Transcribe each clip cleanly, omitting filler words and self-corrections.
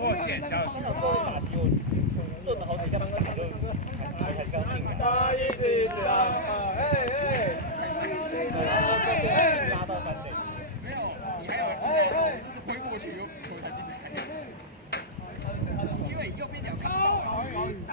我有线，加油！顿了好几下，刚刚才刚进来。一直啊，拉到3.1。没有，你还有回过去又球才进来。机会右边脚高，打！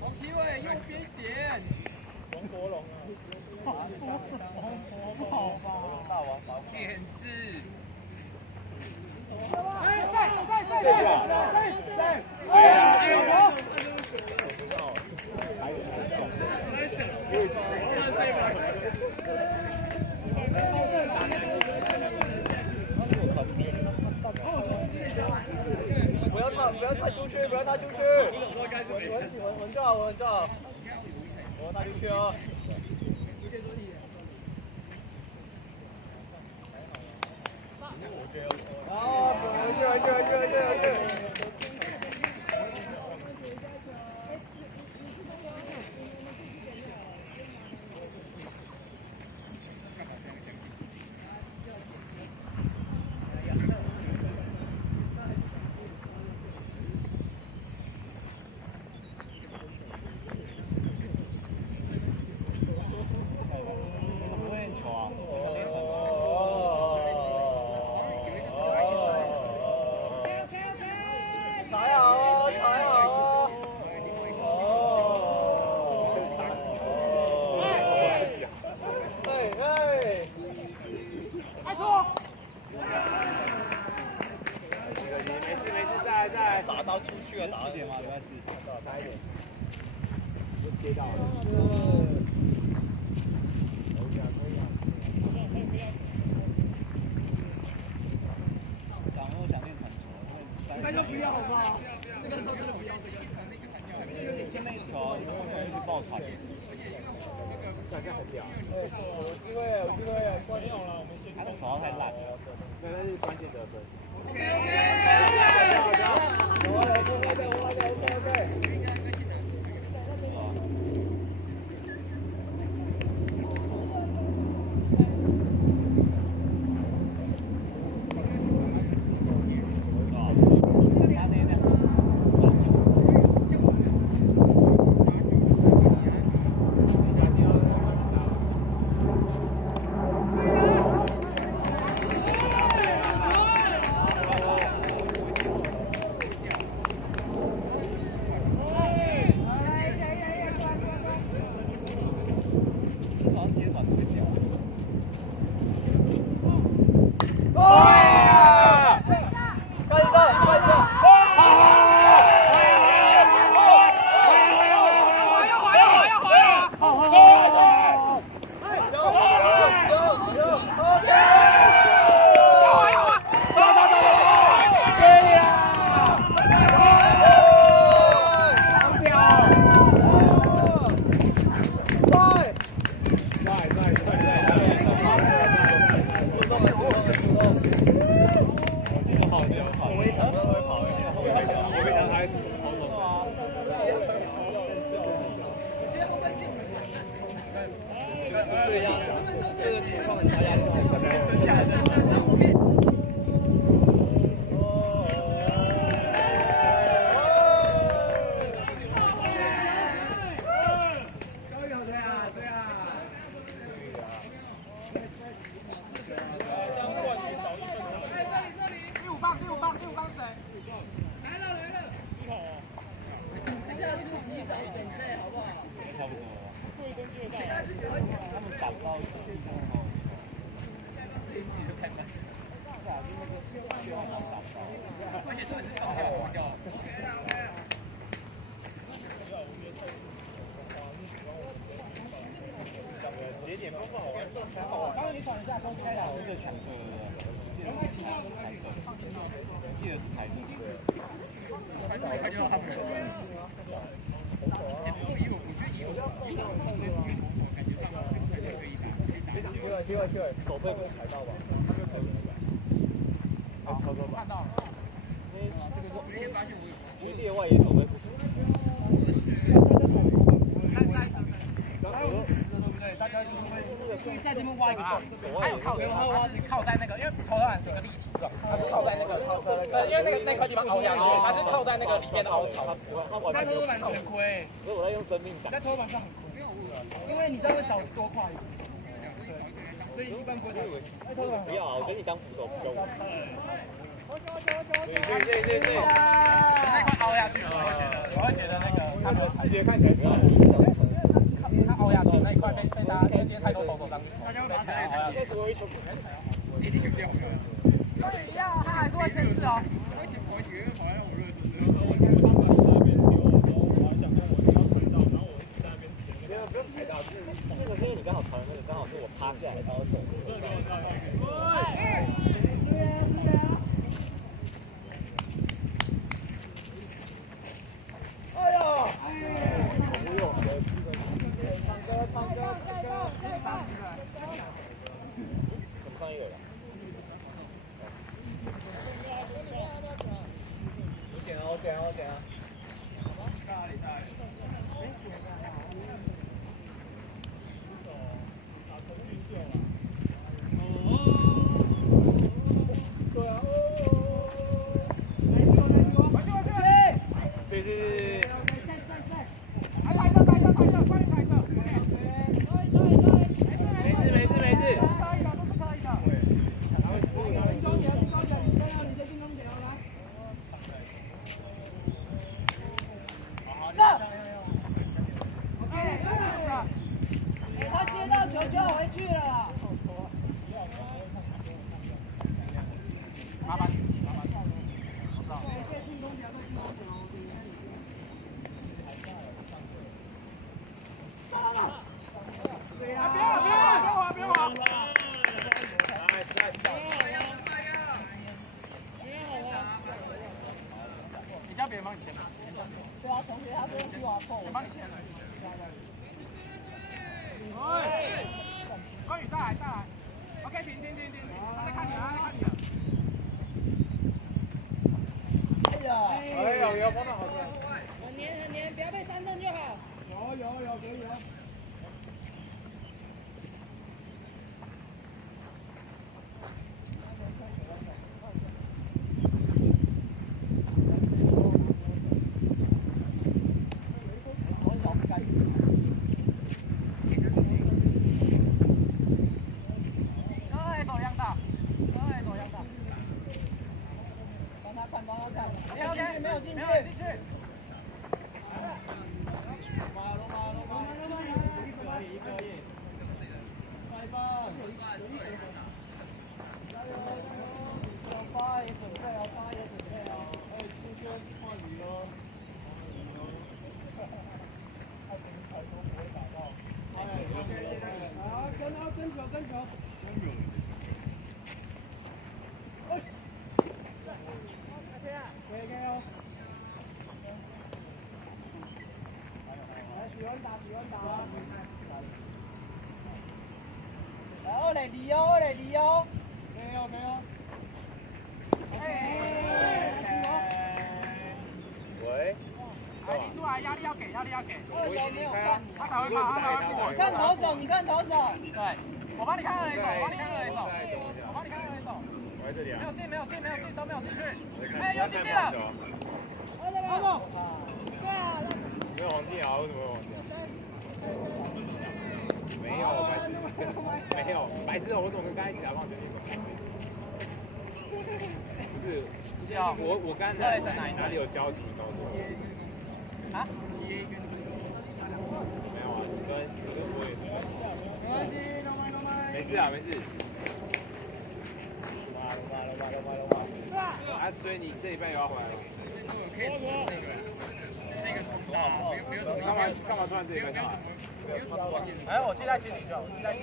红旗位右边一点。王国龙啊！好吧，大王简直。不要踏出去，不要踏出去。稳就好，稳就好。我踏出去哦。好，回去。打到出去了，打一点嘛，没关系，开一点，就接到了。掌握奖励产球，那就不要好不好？这个时候真的不要这个。先那个球，因为会去爆传。这样很屌。有机会，关掉了，我们先。他的手套太烂了，那是关键得分。节点方法好玩，还好玩。刚刚你传一下说开打是最强的，记得是财政，记得是财政。反正没看到他们。也不以我，我觉得以我感觉上可以打。手背不是踩到吧？他没有抬不起来。好，看到了。这个是，因为列外野手背不行。大家就是会在这边挖一个洞，还有靠，靠在那个，因为投篮是一个立体状，它是靠在那个，因为那块地方凹下去，它是靠在那个里面的凹槽。在投篮很亏，所以我在用生命打。在投篮上很亏，因为你这样会少多块。所以一般不会。不要啊，我觉得你当捕手不够。对。那块凹下去，我会觉得那个他们视觉看起来是。他凹下去那一块被大家因为太多投手上去，大家会把它踩好。那时候一球，一定球掉了。所以一样，他还是会牵制哦。而且我以为好像我热身，然后我看他们一直在那边丢，然后我还想说我要传到，然后我一直在那边停。不用踩到，是那个是因为你刚好传的那个刚好是我趴下来，然后手。你看投手。对，我帮你看二垒手，我帮你看二垒手，我帮你看二垒手。我在这里啊。没有进，都没有进去。哎，有进去了。没有黄金啊？为什么有黄金？没有白痴，没有白痴，我怎么跟刚才一起打棒球那种？不是，我刚才哪里有交集？告诉我。啊？没有啊，跟我也是。没关系，没事啊，没事。啊，所以你这礼拜有要回来？可以那个。干嘛突然这个？哎，我记在心里就好，我记在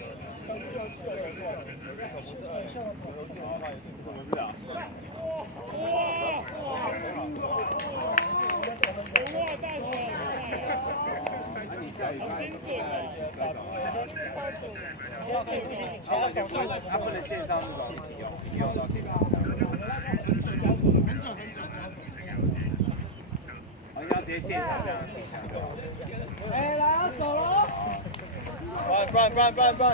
心里。怎么是啊？他不能线上这种一起用，一定要到现场。好像直接现场这样比赛。哎，来啊，走喽！不然。